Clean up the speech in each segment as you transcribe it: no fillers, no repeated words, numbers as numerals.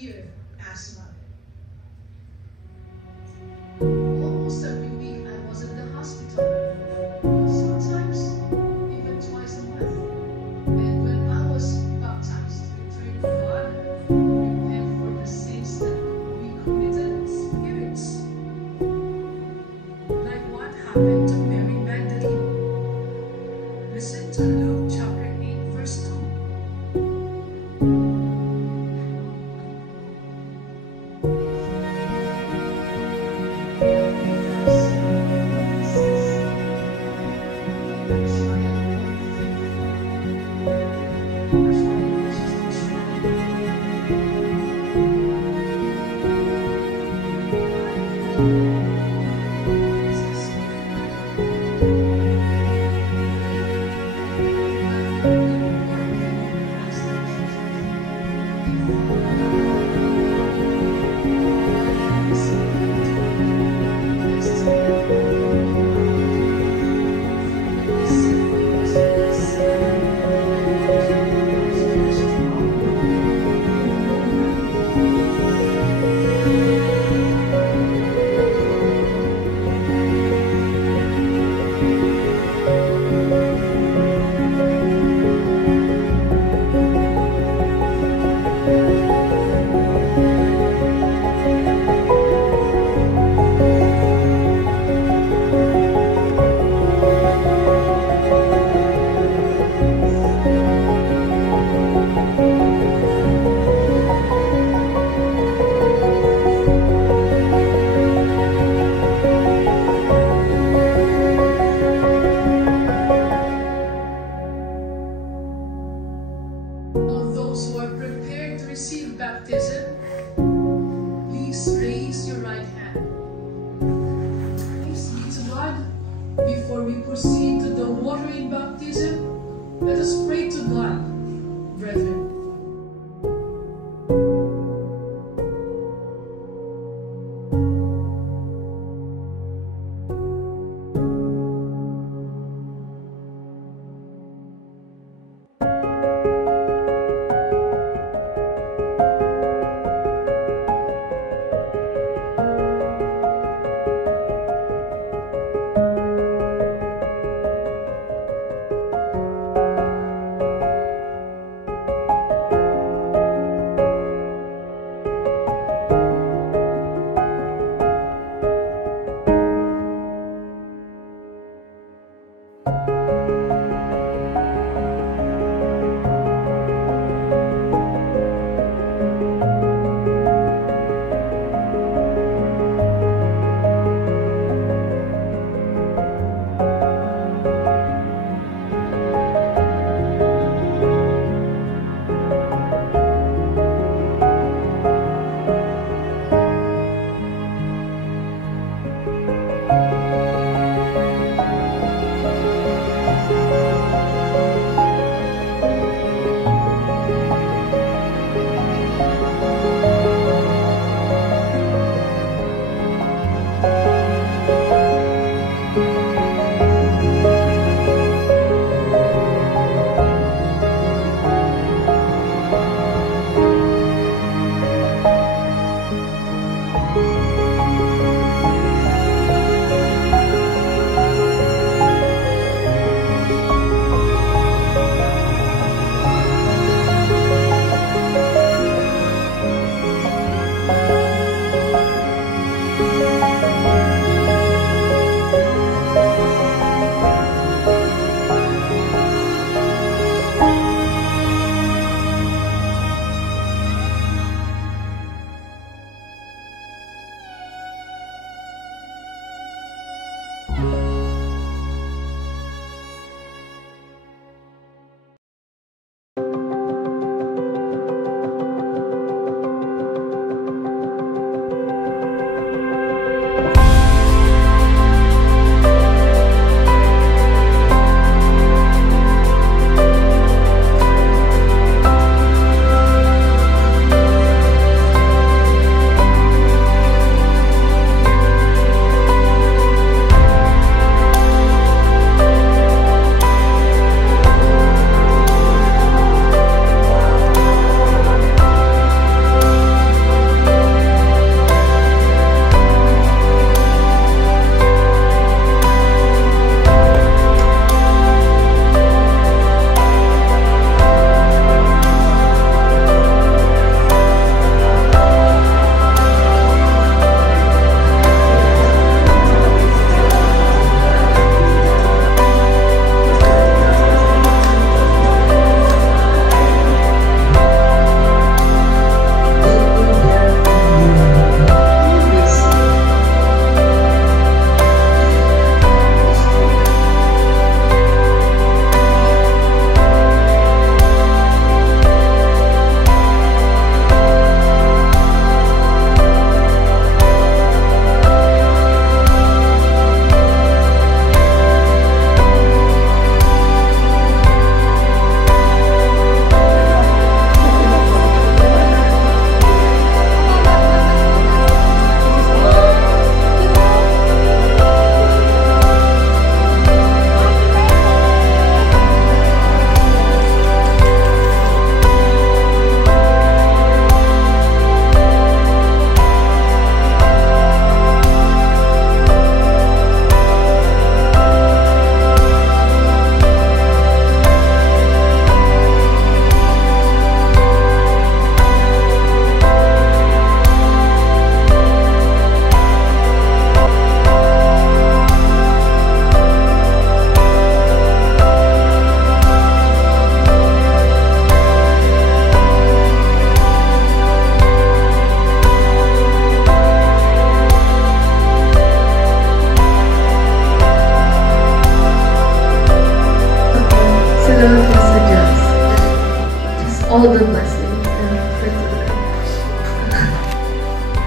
severe asthma. Almost every week I was in the hospital, sometimes even twice a month. And when I was baptized, we prayed for God, repent for the sins that we committed spirits, like what happened to Mary Magdalene. Listen to Luke chapter 8, verse 2.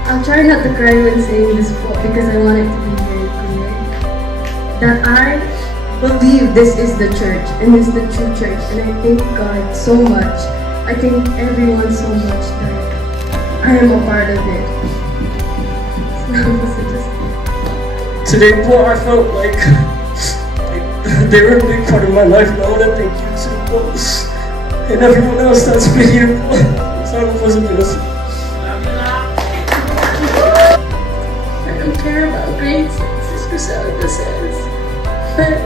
I'll try not to cry when saying this quote because I want it to be very clear. That I believe this is the church and this is the true church, and I thank God so much. I thank everyone so much that I am a part of it. Today po, I felt like they were a big part of my life. I want to thank you too po. And everyone else that's been here po. Sana po sa Diyos. I don't care about grades, like Sister Saliba says. But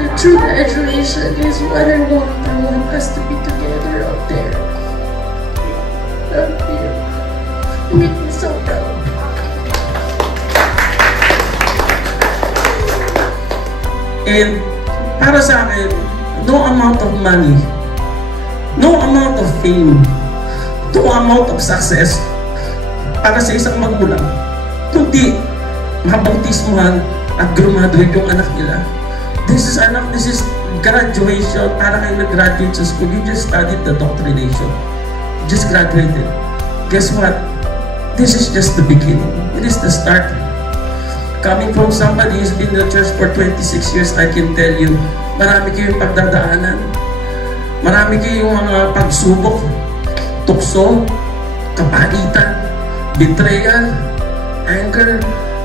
the true graduation is what I want. I want us to be together out there. Love you. You make me so proud. And para sa akin, no amount of money, no amount of fame, no amount of success para sa isang magulang, kundi mabautismuhan at graduate yung anak nila. This is enough. This is graduation. Para kayo nag-graduate sa school, you just studied the doctrination. You just graduated. Guess what? This is just the beginning. It is the start. Coming from somebody who's been in the church for 26 years, I can tell you, marami kayong pagdadaanan. Marami kayong mga pagsubok, tukso, kapalitan, betrayal, anger.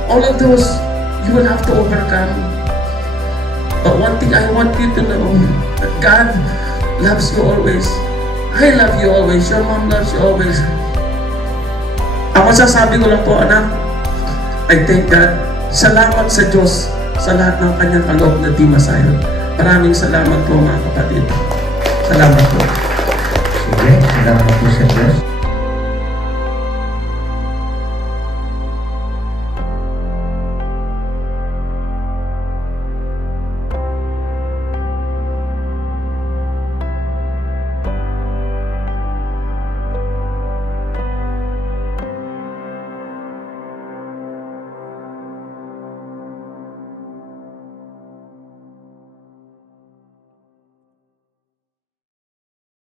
All of those, you will have to overcome. But one thing I want you to know, that God loves you always. I love you always. Your mom loves you always. Ang masasabi ko lang po, anak, I thank God. Salamat sa Diyos sa lahat ng kanyang kaloob na di masayang. Maraming salamat po mga kapatid. Salamat po.